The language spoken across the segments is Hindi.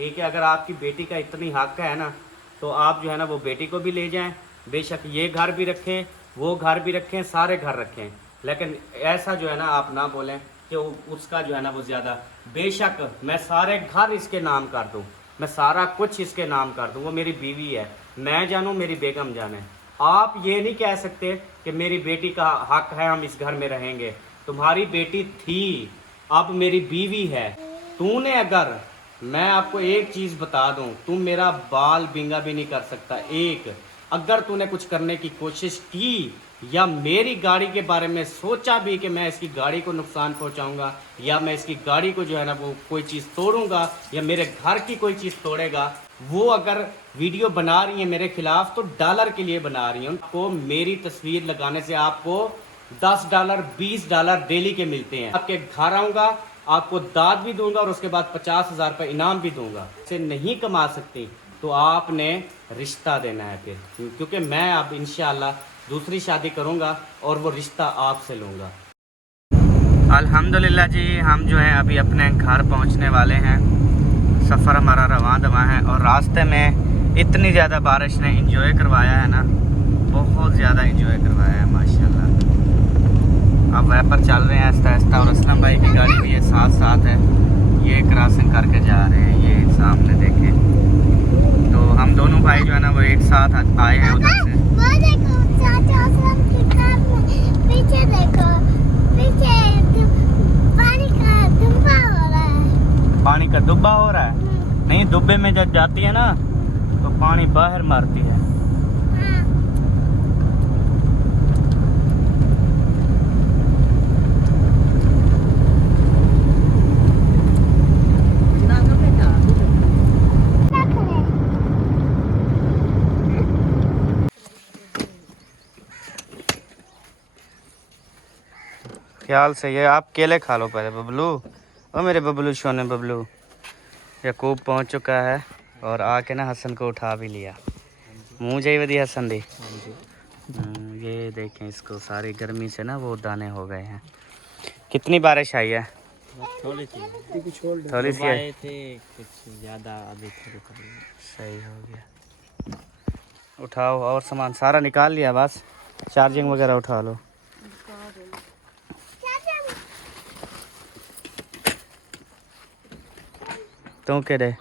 ठीक है, अगर आपकी बेटी का इतनी हक है ना, तो आप जो है ना वो बेटी को भी ले जाएं। बेशक ये घर भी रखें, वो घर भी रखें, सारे घर रखें, लेकिन ऐसा जो है ना आप ना बोलें कि उसका जो है ना वो ज़्यादा। बेशक मैं सारे घर इसके नाम कर दूँ, मैं सारा कुछ इसके नाम कर दूँ, वो मेरी बीवी है, मैं जानूँ मेरी बेगम जाने। आप ये नहीं कह सकते कि मेरी बेटी का हक है हम इस घर में रहेंगे। तुम्हारी बेटी थी, अब मेरी बीवी है। तूने अगर, मैं आपको एक चीज़ बता दूं, तू मेरा बाल बिंगा भी नहीं कर सकता। एक, अगर तूने कुछ करने की कोशिश की या मेरी गाड़ी के बारे में सोचा भी कि मैं इसकी गाड़ी को नुकसान पहुंचाऊंगा या मैं इसकी गाड़ी को जो है ना वो कोई चीज़ तोड़ूंगा या मेरे घर की कोई चीज़ तोड़ेगा, वो अगर वीडियो बना रही है मेरे खिलाफ तो डॉलर के लिए बना रही है। आपको मेरी तस्वीर लगाने से आपको $10 $20 डेली के मिलते हैं। आपके घर आऊँगा, आपको दाद भी दूंगा और उसके बाद 50,000 रुपये इनाम भी दूंगा। से नहीं कमा सकती तो आपने रिश्ता देना है फिर, क्योंकि मैं अब इंशाल्लाह दूसरी शादी करूंगा और वो रिश्ता आपसे लूँगा। अल्हम्दुलिल्लाह जी, हम जो है अभी अपने घर पहुंचने वाले हैं। सफ़र हमारा रवां दवा है और रास्ते में इतनी ज़्यादा बारिश ने इंजॉय करवाया है ना, बहुत ज़्यादा इंजॉय करवाया है माशाल्लाह। अब वैपर चल रहे हैं आहिस्ता आहिस्ता और असलम भाई की गाड़ी भी ये साथ साथ है, ये क्रॉसिंग करके जा रहे हैं, ये सामने देखें। तो हम दोनों भाई जो है ना वो एक साथ आए हैं उधर से। पीछे देखो, पीछे पानी का दुब्बा हो रहा है। नहीं, दुब्बे में जब जाती है ना तो पानी बाहर मारती है। ख्याल से ये आप केले खा लो पहले बबलू। ओ मेरे बबलू सोने बबलू। यकूब पहुंच चुका है और आके ना हसन को उठा भी लिया। मुँह जाई वधी हसन दी। ये देखें इसको, सारी गर्मी से ना वो दाने हो गए हैं। कितनी बारिश आई है? थोड़ी सी आई थी, कुछ ज़्यादा अभी थोड़ी। सही हो गया। उठाओ और सामान सारा निकाल लिया, बस चार्जिंग वगैरह उठा लो। तू के दे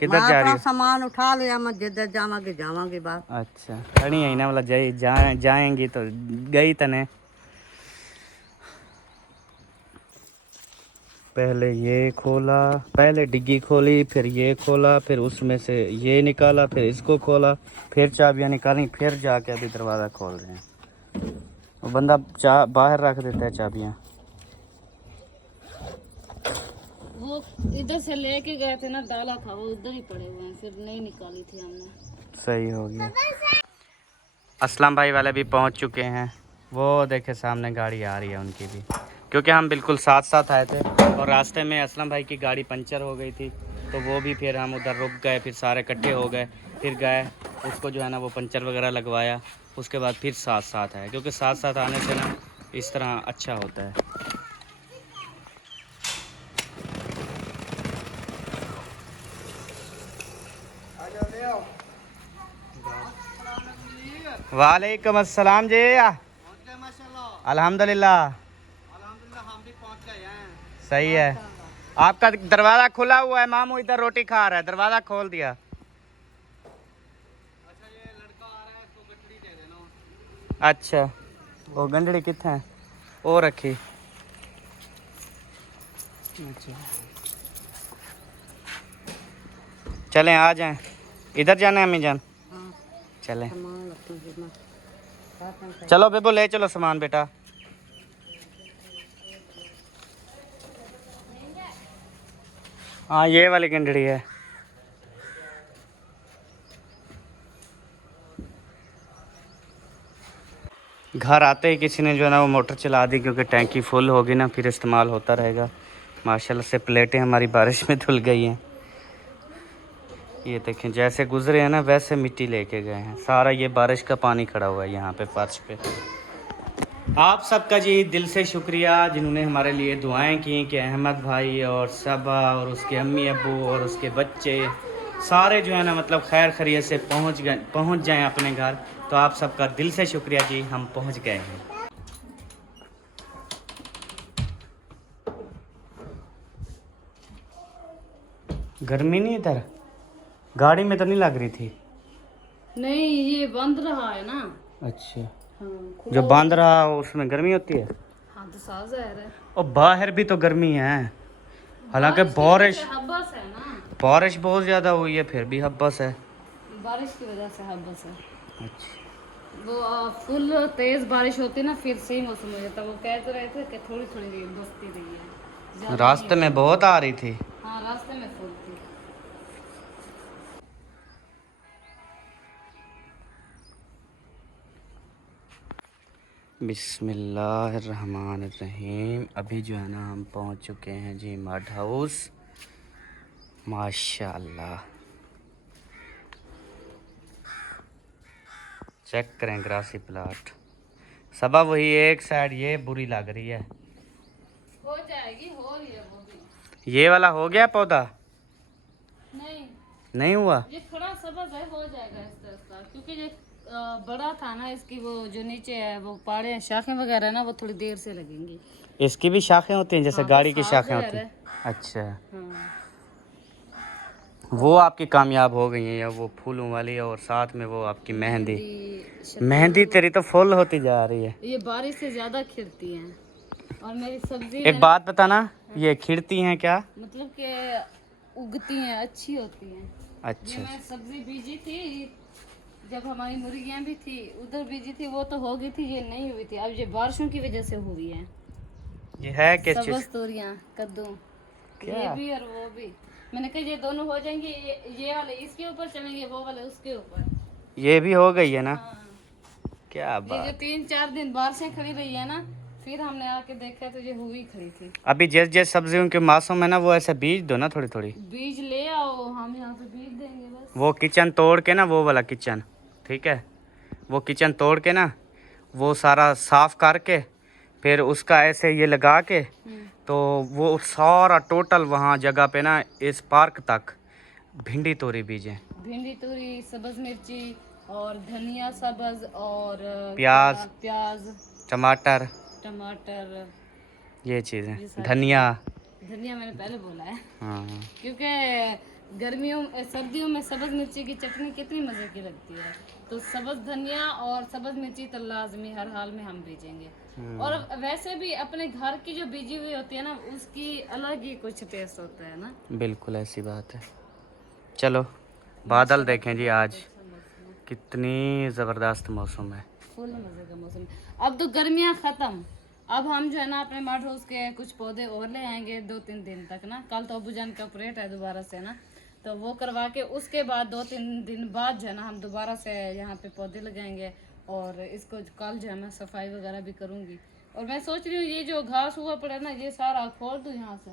किधर जा रही हो? सामान उठा लिया, मैं जिधर जावांगे बात। अच्छा, खड़ी है ना, वाला जाएंगी तो गई तने। पहले ये खोला, पहले डिग्गी खोली, फिर ये खोला, फिर उसमें से ये निकाला, फिर इसको खोला, फिर चाबियां निकाली, फिर जाके अभी दरवाज़ा खोल रहे हैं। वो बंदा बाहर रख देता है चाबियां। वो इधर से लेके गए थे ना, डाला था वो उधर ही पड़े हुए हैं, फिर नहीं निकाली थी हमने। सही हो गया। असलम भाई वाले भी पहुंच चुके हैं। वो देखे सामने गाड़ी आ रही है उनकी भी, क्योंकि हम बिल्कुल साथ साथ आए थे और रास्ते में असलम भाई की गाड़ी पंचर हो गई थी, तो वो भी फिर हम उधर रुक गए, फिर सारे इकट्ठे हो गए, फिर गए उसको जो है ना वो पंचर वगैरह लगवाया। उसके बाद फिर साथ साथ आए, क्योंकि साथ साथ आने से ना इस तरह अच्छा होता है। वालेकुम अस्सलाम जी। अल्हम्दुलिल्लाह हम भी पहुंच गए हैं। सही है। आपका दरवाज़ा खुला हुआ है, मामू इधर रोटी खा रहा है, दरवाज़ा खोल दिया। अच्छा, ये लड़का आ रहा है, इसको गंढड़ी दे देना। अच्छा, वो गंढड़ी कितना है? वो रखी। अच्छा, चलें आ जाएं। इधर जाना है अम्मी जान? चलें। चलो बेबो ले चलो सामान बेटा। हाँ, ये वाली गंढड़ी है। घर आते ही किसी ने जो है ना वो मोटर चला दी, क्योंकि टैंकी फुल होगी ना, फिर इस्तेमाल होता रहेगा। माशाल्लाह से प्लेटें हमारी बारिश में धुल गई हैं। ये देखें, जैसे गुजरे हैं ना वैसे मिट्टी लेके गए हैं। सारा ये बारिश का पानी खड़ा हुआ है यहाँ पे फर्श पे। आप सबका जी दिल से शुक्रिया जिन्होंने हमारे लिए दुआएं की कि अहमद भाई और सबा और उसके अम्मी अब्बू और उसके बच्चे सारे जो है ना मतलब खैर खैरियत से पहुंच जाएं अपने घर। तो आप सबका दिल से शुक्रिया जी, हम पहुंच गए हैं। गर्मी नहीं इधर, गाड़ी में तो नहीं लग रही थी। नहीं ये बंद रहा है ना। अच्छा, हाँ जो बांध रहा हो उसमें गर्मी होती है। हाँ तो साज है। और बाहर भी तो गर्मी है, हालांकि बारिश हब्बस है ना, बारिश बहुत ज़्यादा हुई है फिर भी हब्बस है। बारिश की वजह से हब्बस है। अच्छा, वो फुल तेज बारिश होती ना फिर सही मौसम हो जाता। वो कह तो रहे थे कि थोड़ी थोड़ी देर बसती रही है, ज्यादा रास्ते नहीं। में बहुत आ रही थी। हाँ रास्ते में फुल थी। बिस्मिल्लाहिर्रहमानिर्रहीम। अभी जो है ना हम पहुंच चुके हैं जी मड हाउस। माशाअल्लाह, चेक करें ग्रासी प्लाट। सबा वही एक साइड ये बुरी लग रही है। हो जाएगी, हो रही है वो भी। ये वाला हो गया पौधा? नहीं नहीं हुआ। ये थोड़ा सब्ज है, हो जाएगा आहिस्ता आहिस्ता, क्योंकि ये बड़ा था ना। इसकी वो जो नीचे है वो पाड़े शाखें वगैरह है ना, वो थोड़ी देर से लगेंगी। इसकी भी शाखें होती हैं जैसे हाँ, गाड़ी की तो शाखें साथ होती है। हैं? अच्छा, हाँ वो आपकी कामयाब हो गई है या वो फूलों वाली, और साथ में वो आपकी मेहंदी। शक्कर- मेहंदी तेरी तो फुल होती जा रही है। ये बारिश से ज्यादा खिलती हैं। और मेरी सब्जी एक बात बताना, ये खिड़ती हैं क्या? मतलब कि उगती हैं, अच्छी होती हैं। ये अच्छा, मैं सब्जी बीजी थी जब हमारी मुर्गियां भी थी, उधर बीजी थी, वो तो हो गई थी, ये नहीं हुई थी। अब ये बारिशों की वजह से हुई है। ये है किस चीज? सब्ज तोरियां, कद्दू, क्या? ये भी और वो भी। मैंने कहा ये दोनों हो जाएंगे, ये वाले इसके ऊपर चलेंगे, वो वाले उसके ऊपर। ये भी हो गई है ना? हाँ। क्या ये जो बात। 3-4 दिन बारिशें खड़ी रही है ना, फिर हमने आके देखा तो ये हुई खड़ी थी। अभी जिस सब्जियों के मौसम है ना वो ऐसे बीज दो ना थोड़ी थोड़ी। बीज ले आओ, हम यहाँ पे बीज देंगे बस। वो किचन तोड़ के ना, वो वाला किचन, ठीक है, वो किचन तोड़ के ना वो सारा साफ करके फिर उसका ऐसे ये लगा के, तो वो सारा टोटल वहाँ जगह पे ना इस पार्क तक भिंडी तोरी बीजें, भिंडी तोरी, सब्ज मिर्ची और धनिया सब्ज और प्याज, प्याज, टमाटर, टमाटर, ये ये चीज़ें, सारी धनिया। धनिया मैंने पहले बोला है। हाँ, क्योंकि गर्मियों सर्दियों में सब्ज मिर्ची की चटनी कितनी मज़े की लगती है, तो सब्ज धनिया और सब्ज मिर्ची तो लाजमी हर हाल में हम बीजेंगे। और वैसे भी अपने घर की जो बीजी हुई होती है ना, उसकी अलग ही कुछ टेस्ट होता है ना। बिल्कुल ऐसी बात है। चलो बादल देखें जी, आज कितनी ज़बरदस्त मौसम है। फुल मज़े का मौसम। अब तो गर्मियाँ ख़त्म, अब हम जो है ना अपने मठ हाउस के कुछ पौधे और ले आएंगे 2-3 दिन तक ना। कल तो अबू जान का ऑपरेट है दोबारा से ना, तो वो करवा के उसके बाद 2-3 दिन बाद जो है ना हम दोबारा से यहाँ पे पौधे लगाएंगे। और इसको कल जो है मैं सफाई वगैरह भी करूँगी। और मैं सोच रही हूँ ये जो घास हुआ पड़ा है ना, ये सारा खोल दूँ यहाँ से।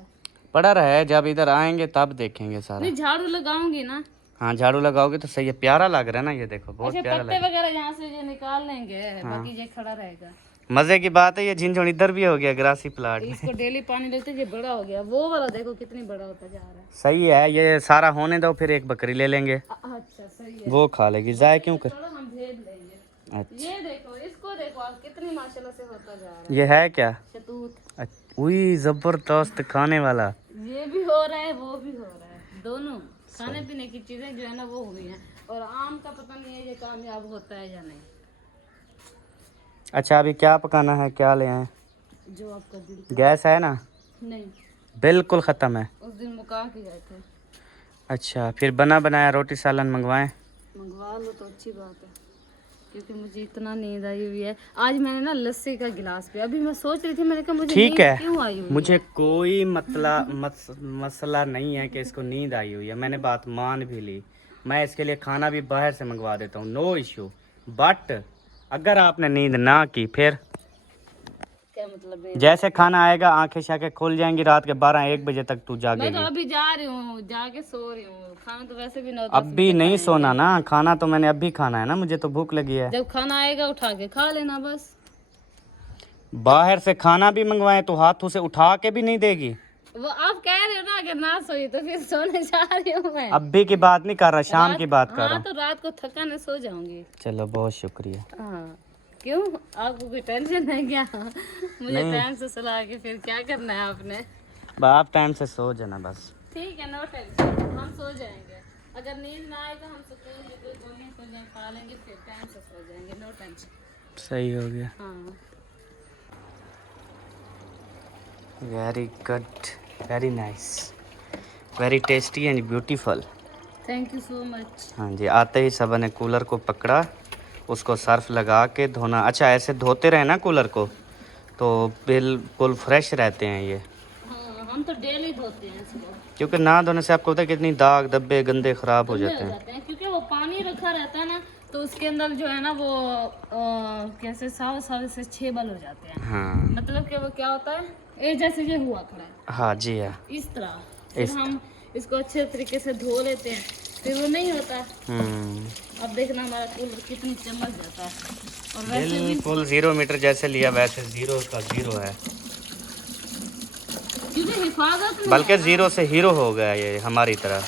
पड़ा रहे, जब इधर आएंगे तब देखेंगे सारा। नहीं झाड़ू लगाऊंगी ना। हाँ झाड़ू लगाओगे तो सही है, प्यारा लग रहा है ना, ये देखो बहुत अच्छा प्यारा पत्ते लग वगैरह यहाँ से ये निकाल लेंगे, बाकी ये खड़ा रहेगा। मजे की बात है। ये झिंझुन इधर भी हो गया ग्रासी प्लाट में। इसको डेली पानी देते, ये बड़ा हो गया। वो वाला देखो कितनी बड़ा होता जा रहा है। सही है, ये सारा होने दो, फिर एक बकरी ले लेंगे, अच्छा सही है, वो खा लेगी, जाए क्यों कर। चलो हम भेज लेंगे। अच्छा, ये देखो, इसको देखो आप कितनी माशाल्लाह से होता जा रहा है। ये है क्या? शतूत, उई जबरदस्त खाने वाला। ये भी हो रहा है, वो भी हो रहा है, दोनों खाने पीने की चीजें जो है ना वो हुई हैं। और आम का पता नहीं है ये कामयाब होता है या नहीं। अच्छा अभी क्या पकाना है, क्या ले आए? जो आपका दिल गैस है ना? नहीं, बिल्कुल ख़त्म है। उस दिन मुका के गए थे। अच्छा, फिर बना बनाया रोटी सालन मंगवाएं? मंगवा लो तो अच्छी बात है, क्योंकि मुझे इतना नींद आई हुई है। आज मैंने ना लस्सी का गिलास पिया। अभी मैं सोच रही थी, मैंने कहा मुझे ठीक नींद है, क्यों आई हुई मुझे कोई मसला नहीं है कि इसको नींद आई हुई है, मैंने बात मान भी ली। मैं इसके लिए खाना भी बाहर से मंगवा देता हूँ, नो इश्यू। बट अगर आपने नींद ना की फिर क्या मतलब है? जैसे खाना आएगा आंखें शाखें खुल जाएंगी, रात के 12-1 बजे तक तू मैं तो जागेगी। अभी जा रही हूँ, जाके सो रही हूँ। खाना तो वैसे भी 9-10 अब भी बजे नहीं खाएंगे। सोना ना, खाना तो मैंने अभी खाना है ना, मुझे तो भूख लगी है। जब खाना आएगा उठा के खा लेना बस। बाहर से खाना भी मंगवाएं तो हाथों से उठा के भी नहीं देगी। वो आप कह रहे हो ना, अगर ना सोई तो फिर सोने जा रही हूँ मैं। अभी की बात नहीं कर रहा, शाम की बात कर रहा हाँ हूँ। तो रात को थकान है, सो जाऊंगी। चलो बहुत शुक्रिया। हाँ क्यों, आपको कोई टेंशन है क्या? मुझे टाइम से सुला के फिर क्या करना है आपने? आप टाइम से सो जाना बस। ठीक है, नो टेंशन, हम सो जाएंगे। अगर नींद ना आए तो हम सुकून से कोई गोली सो जाए, खा लेंगे, फिर टाइम से सो जाएंगे, नो टेंशन। सही हो गया। हाँ very good, very nice, very tasty and beautiful. Thank you so much. हाँ जी, आते ही सबा ने कूलर को पकड़ा, उसको सर्फ लगा के धोना। अच्छा, ऐसे धोते रहे ना कूलर को तो बिल्कुल फ्रेश रहते हैं ये। हाँ हम तो डेली धोते हैं इसको। क्योंकि ना धोने से आपको पता है कितनी दाग धब्बे गंदे खराब हो जाते हैं। क्योंकि वो पानी रखा रहता है ना, तो उसके अंदर जो है ना वो कैसे साव से छेबल हो जाते हैं। हाँ मतलब कि वो क्या होता है, ये जैसे ये हुआ खड़ा है, हाँ जी है। इस तरह फिर हम इसको अच्छे तरीके से धो लेते हैं, फिर वो नहीं होता। अब देखना हमारा कूलर कितनी चमक जाता है। और वैसे भी बिल्कुल 0 मीटर जैसे लिया वैसे 0 का 0 है, क्योंकि हिफाजत में बल्कि 0 से हीरो हो गया ये हमारी तरह।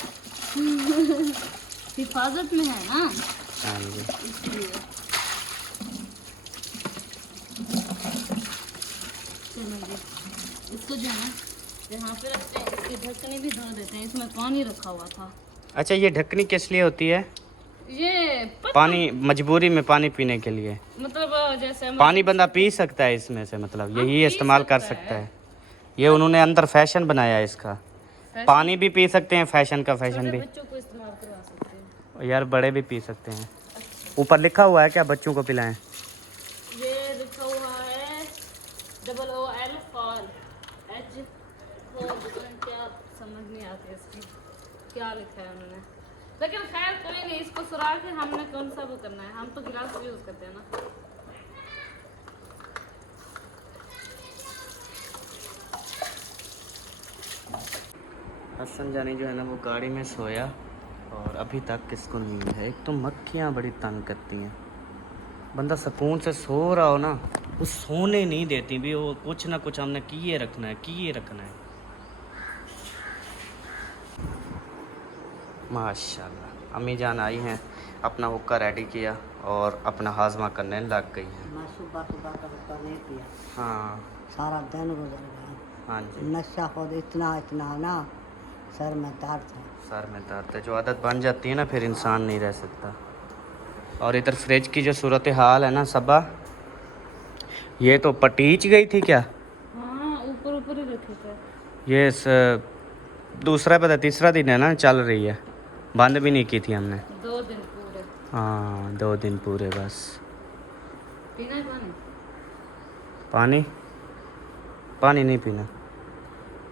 हिफाजत में है ना, हाँ जी। इसलिए। चलो जी, इसको जो है ना यहाँ पे रखते हैं, इसकी ढक्कनी भी धो देते हैं, इसमें पानी रखा हुआ था। अच्छा, ये ढकनी किस लिए होती है? ये पानी, मजबूरी में पानी पीने के लिए। मतलब जैसे हम पानी बंदा पी सकता है इसमें से, मतलब यही पी इस्तेमाल कर सकता है। ये उन्होंने अंदर फैशन बनाया है इसका। पानी भी पी सकते हैं, फैशन का फैशन छोटे भी। बच्चों को इस्तेमाल करवा सकते हैं। यार बड़े भी पी सकते हैं। ऊपर लिखा हुआ है क्या बच्चों को पिलाएं? ये लिखा हुआ है OOL फॉल H, क्या समझ नहीं आती इसकी क्या लिखा है उन्होंने, लेकिन खैर कोई नहीं, इसको सुरा के हमने कौन सा वो करना है, हम तो गिलास यूज करते हैं ना। हसन जानी जो है ना वो गाड़ी में सोया और अभी तक किसको नींद है। एक तो मक्खियाँ बड़ी तंग करती हैं, बंदा सुकून से सो रहा हो ना वो सोने नहीं देती भी, वो कुछ ना कुछ हमने किए रखना है। माशाल्लाह अम्मी जान आई हैं, अपना हुक्का रेडी किया और अपना हाजमा करने लग गई हैं। मैं सुबह सुबह का हुक्का नहीं पिया, हाँ सारा दिन गुजर गया। हाँ जी। नशा खुद इतना ना, सर में दर्द है। जो आदत बन जाती है ना फिर इंसान नहीं रह सकता। और इधर फ्रिज की जो सूरत हाल है ना सबा, ये तो पटीच गई थी क्या? हाँ ऊपर ही रखे थे। ये दूसरा पता तीसरा दिन है ना चल रही है, बंद भी नहीं की थी हमने। 2 दिन पूरे। हाँ 2 दिन पूरे बस। पीना है पानी? पानी नहीं पीना,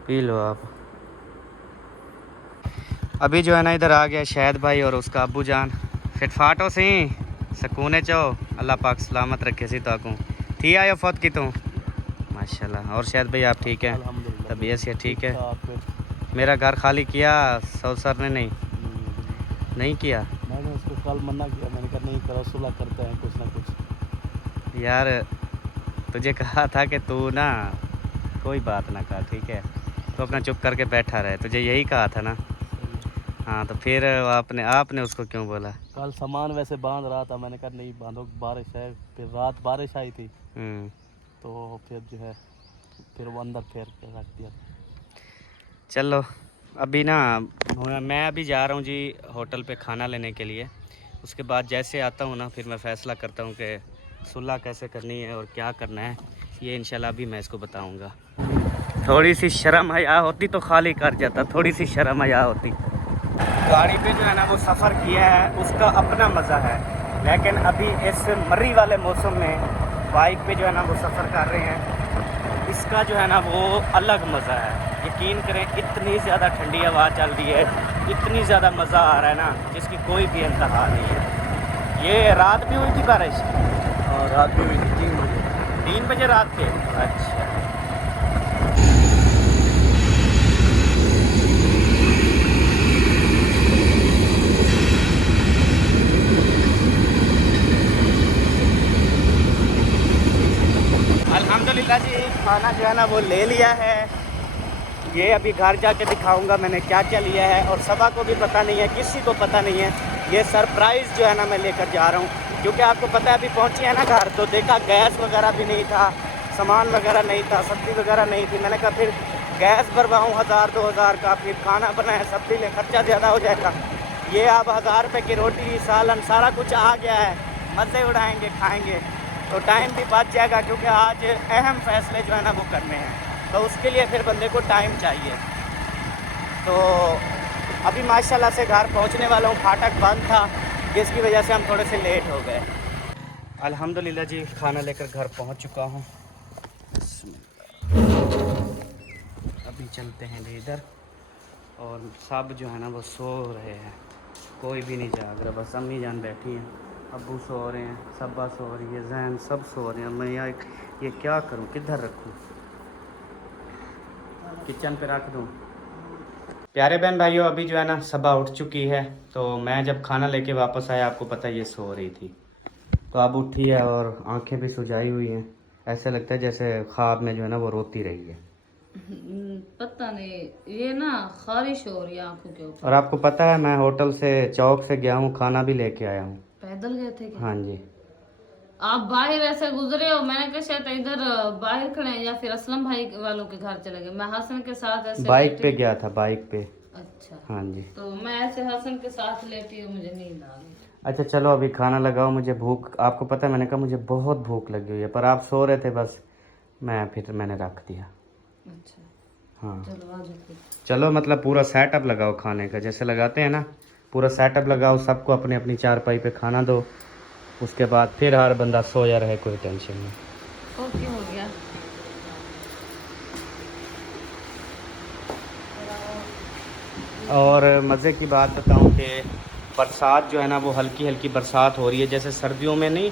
पी लो आप। अभी जो है ना इधर आ गया शाहिद भाई और उसका अब्बू जान। फिटफाटो सी सकूने चो, अल्लाह पाक सलामत रखे सी ताकू थी आयो फौत की तू माशाल्लाह। और शाहिद भाई आप ठीक है? तबीयत से ठीक है? मेरा घर खाली किया सर ने? नहीं किया। मैंने उसको कल मना किया, मैंने कहा नहीं करो, सुलह करते हैं कुछ ना कुछ। यार तुझे कहा था कि तू ना कोई बात ना कर, ठीक है? तो अपना चुप करके बैठा रहे, तुझे यही कहा था ना। हाँ तो फिर आपने उसको क्यों बोला? कल सामान वैसे बांध रहा था, मैंने कहा नहीं बांधो, बारिश है। फिर रात बारिश आई थी तो फिर जो है फिर वो अंदर फेर के रख दिया। चलो अभी ना मैं अभी जा रहा हूँ जी होटल पे खाना लेने के लिए। उसके बाद जैसे आता हूँ ना फिर मैं फ़ैसला करता हूँ कि सुलह कैसे करनी है और क्या करना है, ये इंशाल्लाह भी मैं इसको बताऊँगा। थोड़ी सी शर्म हया होती तो खाली कर जाता, थोड़ी सी शर्म हया होती। गाड़ी पे जो है ना वो सफ़र किया है उसका अपना मज़ा है, लेकिन अभी इस मर्री वाले मौसम में बाइक पे जो है ना वो सफ़र कर रहे हैं, इसका जो है ना वो अलग मज़ा है। यकीन करें इतनी ज़्यादा ठंडी हवा चल रही है, इतनी ज़्यादा मज़ा आ रहा है ना जिसकी कोई भी इंतहा नहीं है। ये रात भी हुई थी बारिश? और रात भी हुई थी 3 बजे। 3 बजे रात के? अच्छा। अल्हम्दुलिल्लाह है ना वो ले लिया है। ये अभी घर जाके दिखाऊंगा मैंने क्या क्या लिया है, और सबा को भी पता नहीं है, किसी को पता नहीं है। ये सरप्राइज़ जो है ना मैं लेकर जा रहा हूँ, क्योंकि आपको पता है अभी पहुँची है ना घर, तो देखा गैस वगैरह भी नहीं था, सामान वगैरह नहीं था, सब्ज़ी वगैरह नहीं थी। मैंने कहा फिर गैस भरवाऊँ 1000-2000 का, फिर खाना बनाए, सब्ज़ी ले, खर्चा ज़्यादा हो जाएगा। ये अब 1000 रुपये की रोटी, सालन, सारा कुछ आ गया है। मज़े उड़ाएंगे, खाएंगे, तो टाइम भी बच जाएगा, क्योंकि आज अहम फैसले जो है ना वो करने हैं, तो उसके लिए फिर बंदे को टाइम चाहिए। तो अभी माशाल्लाह से घर पहुंचने वाला हूँ। फाटक बंद था, जिसकी वजह से हम थोड़े से लेट हो गए। अल्हम्दुलिल्लाह जी, खाना लेकर घर पहुंच चुका हूँ। अभी चलते हैं इधर, और सब जो है ना वो सो रहे हैं, कोई भी नहीं जाग रहा, बस अम्मी जान बैठी हैं, अब्बू सो रहे हैं, सब्बा सो रही है, जैन सब सो रहे हैं। मैं यार ये क्या करूं, किधर रखूं, किचन पे रख दूं? प्यारे बहन भाइयों, अभी जो है ना सबा उठ चुकी है, तो मैं जब खाना लेके वापस आया, आपको पता है ये सो रही थी, तो अब उठी है और आंखें भी सुजाई हुई हैं। ऐसा लगता है जैसे ख्वाब में जो है ना वो रोती रही है। पता नहीं, ये ना खारिश हो रही है आंखों के ऊपर। और आपको पता है मैं होटल से चौक से गया हूँ, खाना भी लेके आया हूँ। पैदल गए थे क्या? हाँ जी। आप बाहर ऐसे गुजरे हो, मैंने कहा शायद इधर बाहर खड़े हैं, या फिर असलम भाई वालों के घर चले गए। मैं हसन के साथ ऐसे बाइक पे गया था, बाइक पे। अच्छा। हाँ जी। तो मैं ऐसे हसन के साथ लेटी हूँ, मुझे नींद आ गई। अच्छा चलो अभी खाना लगाओ, मुझे भूख, आपको पता है मैंने कहा मुझे बहुत भूख लगी हुई है, पर आप सो रहे थे, बस मैंने रख दिया। अच्छा हाँ चलो आ जाओ। चलो, मतलब पूरा सेटअप लगाओ खाने का, जैसे लगाते हैं ना, पूरा सेटअप लगाओ, सबको अपनी अपनी चारपाई पे खाना दो, उसके बाद फिर हर बंदा सोया रहे, कोई टेंशन नहीं। ओके हो गया। और मज़े की बात बताऊं कि बरसात जो है ना वो हल्की हल्की बरसात हो रही है, जैसे सर्दियों में नहीं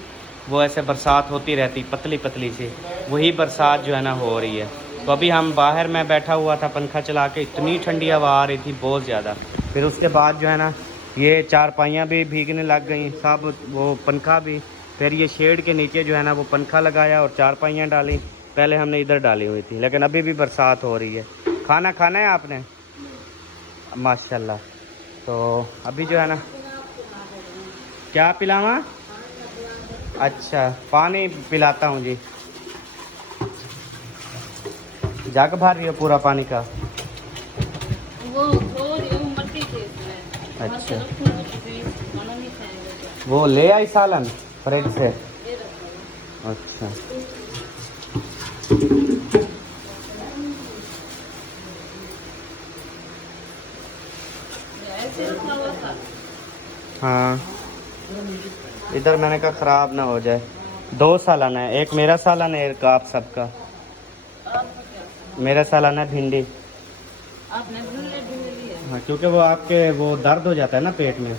वो ऐसे बरसात होती रहती पतली पतली सी, वही बरसात जो है ना हो रही है। तो अभी हम बाहर, मैं बैठा हुआ था पंखा चला के, इतनी ठंडी हवा आ रही थी बहुत ज़्यादा। फिर उसके बाद जो है ना ये चारपाइयाँ भी भीगने लग गई सब, वो पंखा भी। फिर ये शेड के नीचे जो है ना वो पंखा लगाया और चारपाइयाँ डाली, पहले हमने इधर डाली हुई थी, लेकिन अभी भी बरसात हो रही है। खाना खाना है आपने? माशाल्लाह। तो अभी जो है ना, क्या पिलावा? अच्छा पानी पिलाता हूँ जी। जग भर रही हो पूरा पानी का? वो मट्टी थी इसमें। अच्छा खाना नहीं खाएगा। वो ले आई सालन फ्रिज से? अच्छा ऐसे रखा हुआ था। हाँ, इधर मैंने कहा ख़राब ना हो जाए। 2 सालन है, एक मेरा सालन है, एक आप सबका। आपका क्या? मेरा सालन है भिंडी। आपने ढूंढ लिया? हाँ, क्योंकि वो आपके वो दर्द हो जाता है ना पेट में,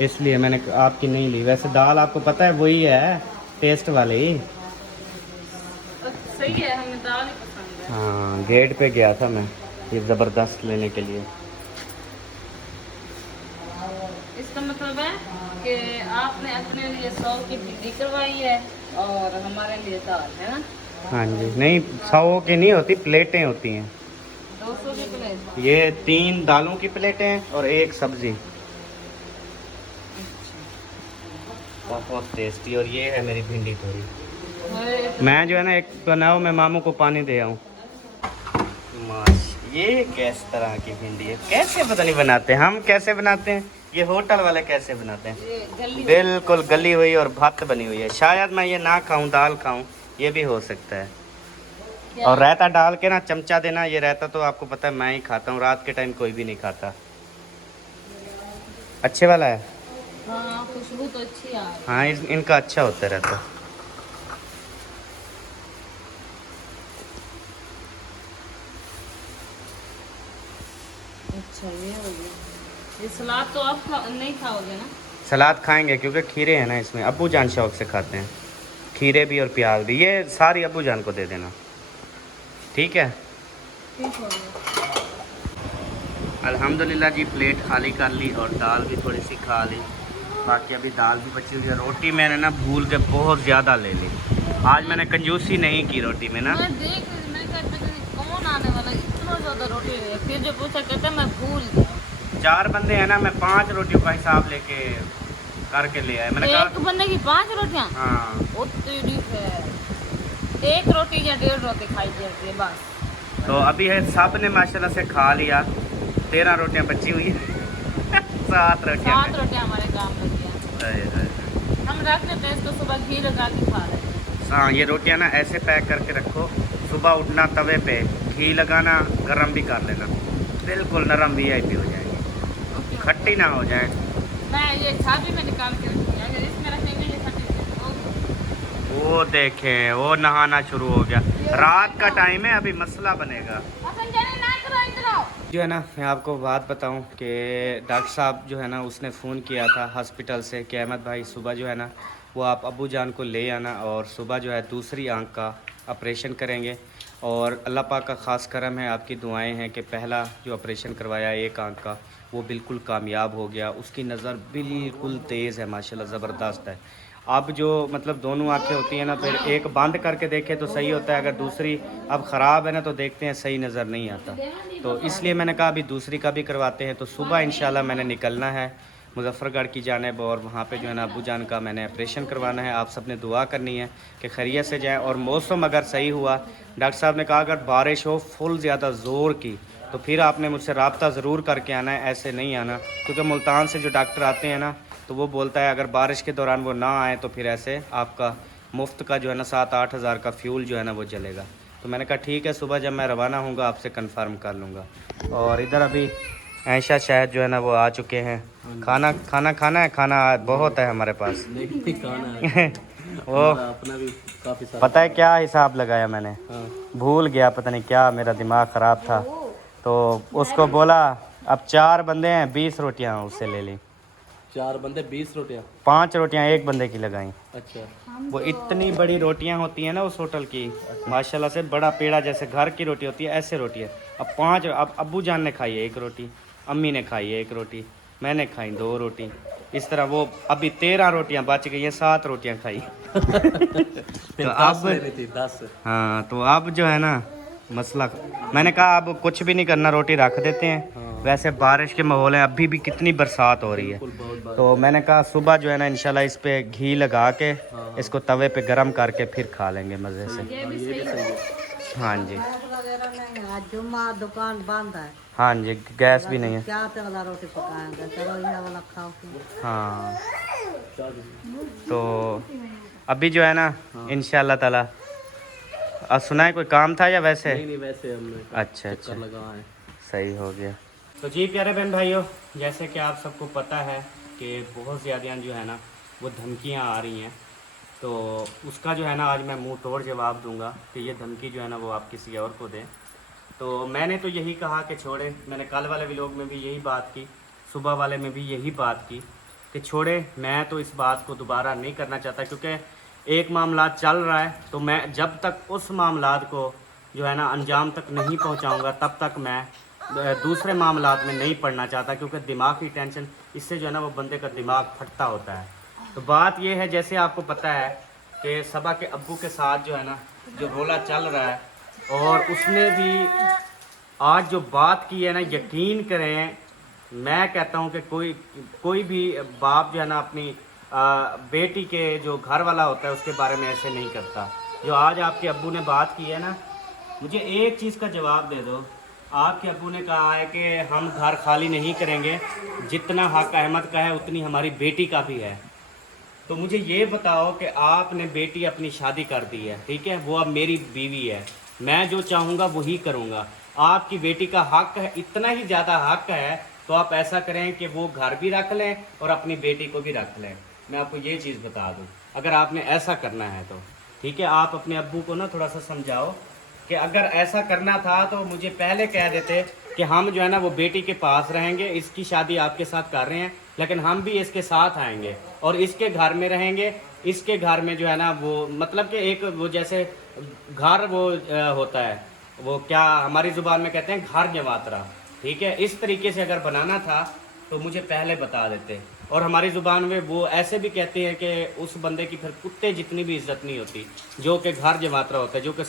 इसलिए मैंने आपकी नहीं ली। वैसे दाल आपको पता है वही है, टेस्ट वाली। सही है, हमें दाल ही पसंद है। हाँ, गेट पे गया था मैं ये ज़बरदस्त लेने के लिए। इसका मतलब है कि आपने अपने लिए 100 की भिंडी करवाई है और हमारे लिए दाल, है ना? हाँ जी, नहीं 100 की नहीं होती, प्लेटें होती हैं। 200 की प्लेट। ये 3 दालों की प्लेटें और 1 सब्ज़ी। बहुत टेस्टी। और ये है मेरी भिंडी थोड़ी। मैं जो है ना एक बनाओ, मैं मामू को पानी दे आऊँ। ये किस तरह की भिंडी है, कैसे पता नहीं बनाते, हम कैसे बनाते हैं, ये होटल वाले कैसे बनाते हैं। बिल्कुल गली हुई और भक्त बनी हुई है। शायद मैं ये ना खाऊं, दाल खाऊं, ये भी हो सकता है। और रायता डाल के ना चमचा देना, ये रायता तो आपको पता है मैं ही खाता हूँ, रात के टाइम कोई भी नहीं खाता। अच्छे वाला है? हाँ, खुशबू तो अच्छी आ रही है। हाँ, इनका अच्छा होता रहता। अच्छा ये हो गया। ये सलाद तो आप नहीं खाओगे ना? सलाद खाएंगे क्योंकि खीरे हैं ना इसमें, अब्बू जान शौक से खाते हैं, खीरे भी और प्याज भी। ये सारी अब्बू जान को दे देना, ठीक है? ठीक हो गया। अल्हम्दुलिल्लाह जी, प्लेट खाली कर ली और दाल भी थोड़ी सी खा ली, बाकी अभी दाल भी बची हुई है। रोटी मैंने ना भूल के बहुत ज़्यादा ले ली, आज मैंने कंजूसी नहीं की रोटी में ना। मैं देख खाने वाला, इतना ज्यादा रोटी है। फिर जो पूछा कहते मैं भूल गया। 4 बंदे हैं ना, मैं 5 रोटियों का हिसाब लेके करके ले आया। मैंने एक बंदे की 5 रोटियां? हाँ, उतनी है, 1 रोटी या 1.5 रोटी खाई जाती है बस। तो अभी है सब ने माशाल्लाह से खा लिया। 13 रोटियां बची हुई है। 7 रोटियां 7 रोटियां हमारे काम लग गया। हम रख देते हैं इसको, सुबह घी लगा के खा लेते हैं। हाँ, ये रोटियां ना ऐसे पैक करके रखो, सुबह उठना तवे पे घी लगाना, गरम भी कर लेना, बिल्कुल नरम VIP हो जाएगी, खट्टी ना हो जाए। मैं ये छाती में निकाल के रखूंगी, अगर इसमें रखेंगे ये खट्टी होगी। वो देखें, वो नहाना शुरू हो गया। रात का टाइम है, अभी मसला बनेगा। जो है ना, मैं आपको बात बताऊं कि डॉक्टर साहब जो है ना, उसने फ़ोन किया था हॉस्पिटल से कि अहमद भाई सुबह जो है ना, वो आप अब्बू जान को ले आना और सुबह जो है दूसरी आंख का ऑपरेशन करेंगे। और अल्लाह पाक का ख़ास करम है, आपकी दुआएं हैं कि पहला जो ऑपरेशन करवाया एक आंख का, वो बिल्कुल कामयाब हो गया। उसकी नज़र बिल्कुल तेज़ है, माशाल्लाह ज़बरदस्त है। अब जो मतलब दोनों आंखें होती हैं ना, फिर एक बंद करके देखे तो सही होता है, अगर दूसरी अब ख़राब है ना तो देखते हैं सही नज़र नहीं आता। तो इसलिए मैंने कहा अभी दूसरी का भी करवाते हैं। तो सुबह इंशाल्लाह मैंने निकलना है मुजफ्फरगढ़ की जानिब, और वहाँ पे जो है ना अब्बू जान का मैंने ऑपरेशन करवाना है। आप सब ने दुआ करनी है कि खैरियत से जाएँ। और मौसम अगर सही हुआ, डॉक्टर साहब ने कहा अगर बारिश हो फुल ज़्यादा ज़ोर की, तो फिर आपने मुझसे रब्ता ज़रूर करके आना है, ऐसे नहीं आना। क्योंकि मुल्तान से जो डॉक्टर आते हैं ना, तो वो बोलता है अगर बारिश के दौरान वो ना आए तो फिर ऐसे आपका मुफ्त का जो है ना 7-8 हज़ार का फ्यूल जो है ना वो जलेगा। तो मैंने कहा ठीक है, सुबह जब मैं रवाना होऊंगा आपसे कंफर्म कर लूँगा। और इधर अभी ऐशा शायद जो है ना वो आ चुके हैं। खाना है, खाना बहुत है हमारे पास। खाना है। वो अपना भी काफ़ी सारा। पता है क्या हिसाब लगाया मैंने, हाँ। भूल गया, पता नहीं क्या, मेरा दिमाग ख़राब था। तो उसको बोला अब 4 बंदे हैं, 20 रोटियाँ उससे ले ली। 4 बंदे 20 रोटियाँ? 5 रोटियाँ एक बंदे की लगाई। अच्छा। वो इतनी बड़ी रोटियां होती हैं ना उस होटल की, माशाल्लाह से बड़ा पेड़ा जैसे घर की रोटी होती है, ऐसे रोटी है। अब 5, अब अब्बू जान ने खाई है 1 रोटी, अम्मी ने खाई है 1 रोटी, मैंने खाई 2 रोटी, इस तरह वो अभी 13 रोटियां बच गई हैं, 7 रोटियां खाई। तो अब 10। हाँ, तो अब जो है ना मसला, मैंने कहा अब कुछ भी नहीं करना, रोटी रख देते हैं। हाँ। वैसे बारिश के माहौल है, अभी भी कितनी बरसात हो रही है। तो मैंने कहा सुबह जो है ना इंशाल्लाह इस पे घी लगा के इसको तवे पे गरम करके फिर खा लेंगे मज़े से। हाँ जी, जुम्मा दुकान बंद है। हाँ जी, गैस भी नहीं है। क्या वाला रोटी पकाएंगे, चलो ये वाला खाओ। हाँ, तो अभी जो है ना इंशाल्लाह ताला, अब सुना है कोई काम था या वैसे? नहीं वैसे हमने अच्छा लगा है। सही हो गया। तो जी प्यारे बहन भाइयों, जैसे कि आप सबको पता है कि बहुत ज़्यादा जो है ना वो धमकियां आ रही हैं, तो उसका जो है ना आज मैं मुंह तोड़ जवाब दूंगा कि ये धमकी जो है ना वो आप किसी और को दें। तो मैंने तो यही कहा कि छोड़े, मैंने कल वाले व्लॉग में भी यही बात की, सुबह वाले में भी यही बात की कि छोड़े, मैं तो इस बात को दोबारा नहीं करना चाहता। क्योंकि एक मामला चल रहा है, तो मैं जब तक उस मामला को जो है ना अंजाम तक नहीं पहुंचाऊंगा तब तक मैं दूसरे मामलात में नहीं पड़ना चाहता। क्योंकि दिमाग की टेंशन, इससे जो है ना वो बंदे का दिमाग फटता होता है। तो बात ये है, जैसे आपको पता है कि सबा के अब्बू के साथ जो है ना जो रोला चल रहा है, और उसने भी आज जो बात की है ना, यकीन करें मैं कहता हूँ कि कोई भी बाप जो है ना अपनी बेटी के जो घर वाला होता है उसके बारे में ऐसे नहीं करता। जो आज आपके अब्बू ने बात की है ना, मुझे एक चीज़ का जवाब दे दो। आपके अब्बू ने कहा है कि हम घर खाली नहीं करेंगे, जितना हक अहमद का है उतनी हमारी बेटी का भी है। तो मुझे ये बताओ कि आपने बेटी अपनी शादी कर दी है, ठीक है, वो अब मेरी बीवी है, मैं जो चाहूँगा वही करूँगा। आपकी बेटी का हक है, इतना ही ज़्यादा हक है, तो आप ऐसा करें कि वो घर भी रख लें और अपनी बेटी को भी रख लें। मैं आपको ये चीज़ बता दूँ, अगर आपने ऐसा करना है तो ठीक है। आप अपने अब्बू को ना थोड़ा सा समझाओ कि अगर ऐसा करना था तो मुझे पहले कह देते कि हम जो है ना वो बेटी के पास रहेंगे, इसकी शादी आपके साथ कर रहे हैं, लेकिन हम भी इसके साथ आएंगे और इसके घर में रहेंगे। इसके घर में जो है ना वो मतलब कि एक वो जैसे घर वो होता है, वो क्या हमारी ज़ुबान में कहते हैं घर जमातरा, ठीक है। इस तरीके से अगर बनाना था तो मुझे पहले बता देते। और हमारी ज़ुबान में वो ऐसे भी कहते हैं कि उस बंदे की फिर कुत्ते जितनी भी इज्जत नहीं होती, जो कि घर जमातरा होता है, जो कि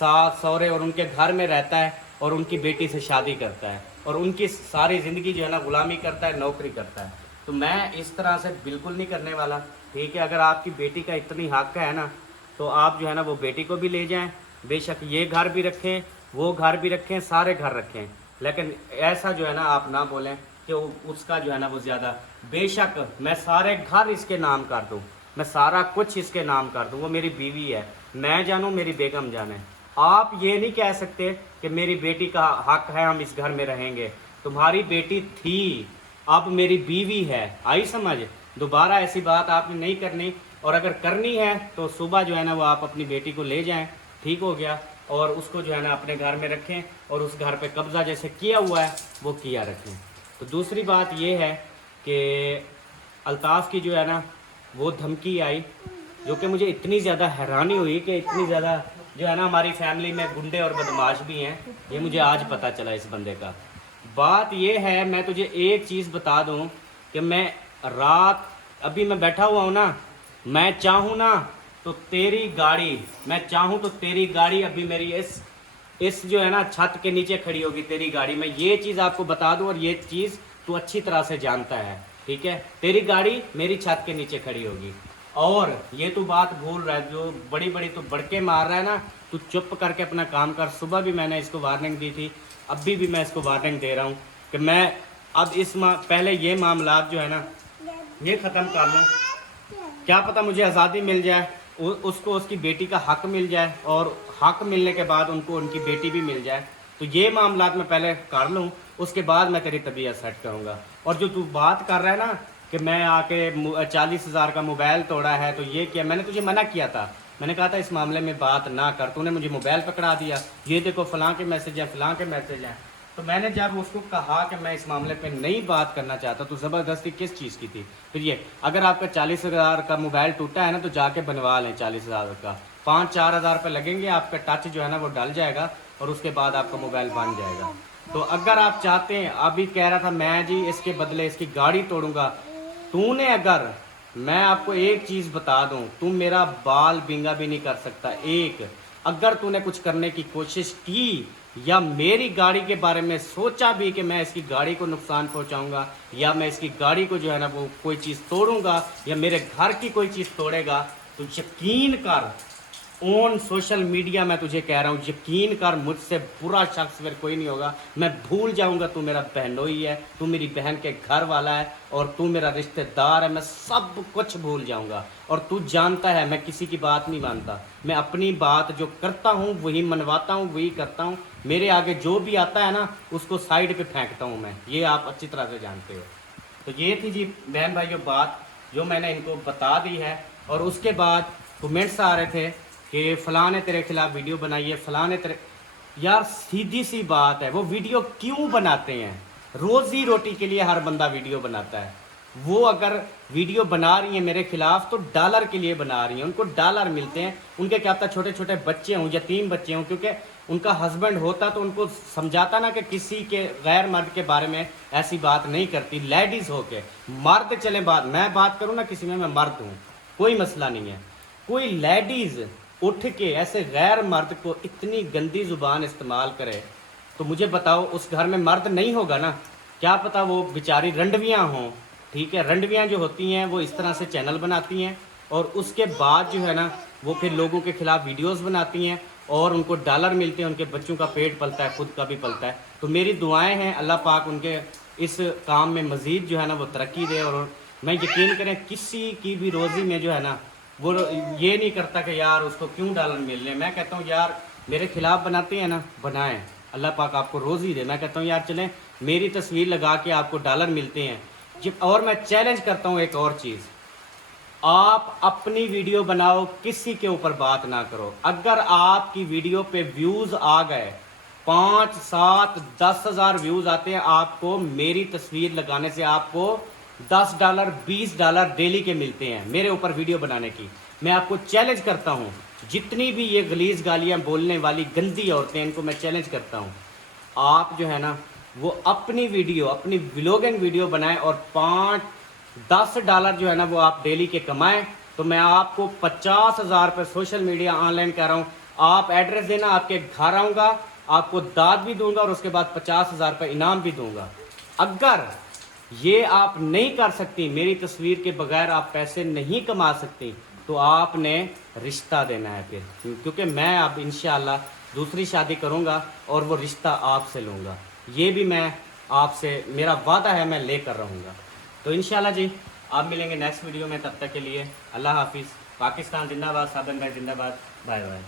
सास सौरे और उनके घर में रहता है और उनकी बेटी से शादी करता है और उनकी सारी ज़िंदगी जो है ना गुलामी करता है, नौकरी करता है। तो मैं इस तरह से बिल्कुल नहीं करने वाला, ठीक है। अगर आपकी बेटी का इतनी हक है ना, तो आप जो है ना वो बेटी को भी ले जाएं, बेशक ये घर भी रखें, वो घर भी रखें, सारे घर रखें, लेकिन ऐसा जो है ना आप ना बोलें कि उसका जो है ना वो ज़्यादा। बेशक मैं सारे घर इसके नाम कर दूँ, मैं सारा कुछ इसके नाम कर दूँ, वो मेरी बीवी है, मैं जानूँ मेरी बेगम जाने। आप ये नहीं कह सकते कि मेरी बेटी का हक है हम इस घर में रहेंगे। तुम्हारी बेटी थी, अब मेरी बीवी है, आई समझ। दोबारा ऐसी बात आपने नहीं करनी, और अगर करनी है तो सुबह जो है ना वो आप अपनी बेटी को ले जाएं, ठीक हो गया, और उसको जो है ना अपने घर में रखें और उस घर पे कब्जा जैसे किया हुआ है वो किया रखें। तो दूसरी बात ये है कि अल्ताफ़ की जो है ना वो धमकी आई, जो कि मुझे इतनी ज़्यादा हैरानी हुई कि इतनी ज़्यादा जो है ना हमारी फैमिली में गुंडे और बदमाश भी हैं, ये मुझे आज पता चला इस बंदे का। बात ये है, मैं तुझे एक चीज़ बता दूं कि मैं रात अभी मैं बैठा हुआ हूँ ना, मैं चाहूँ ना तो तेरी गाड़ी, मैं चाहूँ तो तेरी गाड़ी अभी मेरी इस जो है ना छत के नीचे खड़ी होगी तेरी गाड़ी। मैं ये चीज़ आपको बता दूं और ये चीज़ तू अच्छी तरह से जानता है, ठीक है। तेरी गाड़ी मेरी छत के नीचे खड़ी होगी। और ये तू बात भूल रहा है, जो बड़ी बड़ी तू बड़के मार रहा है ना, तू चुप करके अपना काम कर। सुबह भी मैंने इसको वार्निंग दी थी, अभी भी मैं इसको वार्निंग दे रहा हूँ कि मैं अब पहले ये मामला जो है ना ये ख़त्म कर लूँ। क्या पता मुझे आज़ादी मिल जाए, उसको उसकी बेटी का हक मिल जाए, और हक मिलने के बाद उनको उनकी बेटी भी मिल जाए। तो ये मामला मैं पहले कर लूँ, उसके बाद मैं तेरी तबीयत सेट करूँगा। और जो तू बात कर रहा है ना कि मैं आके 40,000 का मोबाइल तोड़ा है, तो ये क्या, मैंने तुझे मना किया था, मैंने कहा था इस मामले में बात ना कर। तूने मुझे मोबाइल पकड़ा दिया, ये देखो फ़लाँ के मैसेज हैं, फ़लाँ के मैसेज हैं। तो मैंने जब उसको कहा कि मैं इस मामले पे नहीं बात करना चाहता, तो ज़बरदस्ती किस चीज़ की थी? फिर ये अगर आपका 40,000 का मोबाइल टूटा है ना, तो जाके बनवा लें 40,000 का। 5-4 हज़ार रुपये लगेंगे, आपका टच जो है ना वो डल जाएगा और उसके बाद आपका मोबाइल बन जाएगा। तो अगर आप चाहते हैं, अभी कह रहा था मैं जी इसके बदले इसकी गाड़ी तोड़ूंगा, तूने अगर, मैं आपको एक चीज़ बता दूं, तू मेरा बाल बिंगा भी नहीं कर सकता। एक अगर तूने कुछ करने की कोशिश की या मेरी गाड़ी के बारे में सोचा भी कि मैं इसकी गाड़ी को नुकसान पहुंचाऊंगा या मैं इसकी गाड़ी को जो है ना वो कोई चीज़ तोड़ूंगा या मेरे घर की कोई चीज़ तोड़ेगा, तो यकीन कर, ऑन सोशल मीडिया मैं तुझे कह रहा हूँ, यकीन कर, मुझसे बुरा शख्स फिर कोई नहीं होगा। मैं भूल जाऊंगा तू मेरा बहनोई है, तू मेरी बहन के घर वाला है और तू मेरा रिश्तेदार है, मैं सब कुछ भूल जाऊंगा। और तू जानता है मैं किसी की बात नहीं मानता, मैं अपनी बात जो करता हूँ वही मनवाता हूँ, वही करता हूँ। मेरे आगे जो भी आता है ना उसको साइड पे फेंकता हूँ मैं, ये आप अच्छी तरह से जानते हो। तो ये थी जी बहन भाइयों बात जो मैंने इनको बता दी है। और उसके बाद कमेंट्स आ रहे थे कि फ़लाँ ने तेरे खिलाफ़ वीडियो बनाई है, फ़लाँ ने तेरे, यार सीधी सी बात है, वो वीडियो क्यों बनाते हैं? रोज़ी रोटी के लिए हर बंदा वीडियो बनाता है। वो अगर वीडियो बना रही है मेरे खिलाफ़ तो डॉलर के लिए बना रही हैं, उनको डॉलर मिलते हैं। उनके क्या पता छोटे छोटे बच्चे हों, यतीम बच्चे हों, क्योंकि उनका हस्बैंड होता तो उनको समझाता ना कि किसी के गैर मर्द के बारे में ऐसी बात नहीं करती। लेडीज़ हो के मर्द चले बात, मैं बात करूँ ना किसी में, मैं मर्द हूँ, कोई मसला नहीं है। कोई लेडीज़ उठ के ऐसे गैर मर्द को इतनी गंदी ज़ुबान इस्तेमाल करे तो मुझे बताओ उस घर में मर्द नहीं होगा ना? क्या पता वो बेचारी रंडवियाँ हों, ठीक है। रंडवियाँ जो होती हैं वो इस तरह से चैनल बनाती हैं और उसके बाद जो है ना वो फिर लोगों के ख़िलाफ़ वीडियोस बनाती हैं और उनको डॉलर मिलते हैं, उनके बच्चों का पेट पलता है, खुद का भी पलता है। तो मेरी दुआएं हैं अल्लाह पाक उनके इस काम में मज़ीद जो है ना वो तरक्की दे। और मैं यकीन करें किसी की भी रोज़ी में जो है ना वो ये नहीं करता कि यार उसको क्यों डॉलर मिल रहे। मैं कहता हूँ यार मेरे खिलाफ़ बनाते हैं ना, बनाएं, अल्लाह पाक आपको रोज़ी दे। मैं कहता हूँ यार चलें मेरी तस्वीर लगा के आपको डॉलर मिलते हैं। और मैं चैलेंज करता हूँ एक और चीज़, आप अपनी वीडियो बनाओ, किसी के ऊपर बात ना करो। अगर आपकी वीडियो पे व्यूज़ आ गए, 5, 7, 10 हज़ार व्यूज़ आते हैं, आपको मेरी तस्वीर लगाने से आपको $10, $20 डेली के मिलते हैं मेरे ऊपर वीडियो बनाने की। मैं आपको चैलेंज करता हूँ, जितनी भी ये गलीज़ गालियाँ बोलने वाली गंदी औरतें, इनको मैं चैलेंज करता हूँ, आप जो है ना वो अपनी वीडियो, अपनी व्लॉगिंग वीडियो बनाएं और $5-10 जो है ना वो आप डेली के कमाएं। तो मैं आपको 50,000 रुपये सोशल मीडिया ऑनलाइन कह रहा हूँ, आप एड्रेस देना, आपके घर आऊँगा, आपको दाद भी दूंगा और उसके बाद 50,000 रुपये इनाम भी दूंगा। अगर ये आप नहीं कर सकती, मेरी तस्वीर के बगैर आप पैसे नहीं कमा सकती, तो आपने रिश्ता देना है फिर, क्योंकि मैं अब इंशाल्लाह दूसरी शादी करूँगा और वो रिश्ता आपसे लूँगा। ये भी मैं आपसे, मेरा वादा है, मैं लेकर रहूँगा। तो इंशाल्लाह जी आप मिलेंगे नेक्स्ट वीडियो में, तब तक के लिए अल्लाह हाफिज़। पाकिस्तान जिंदाबाद, साबन भाई जिंदाबाद, बाय बाय।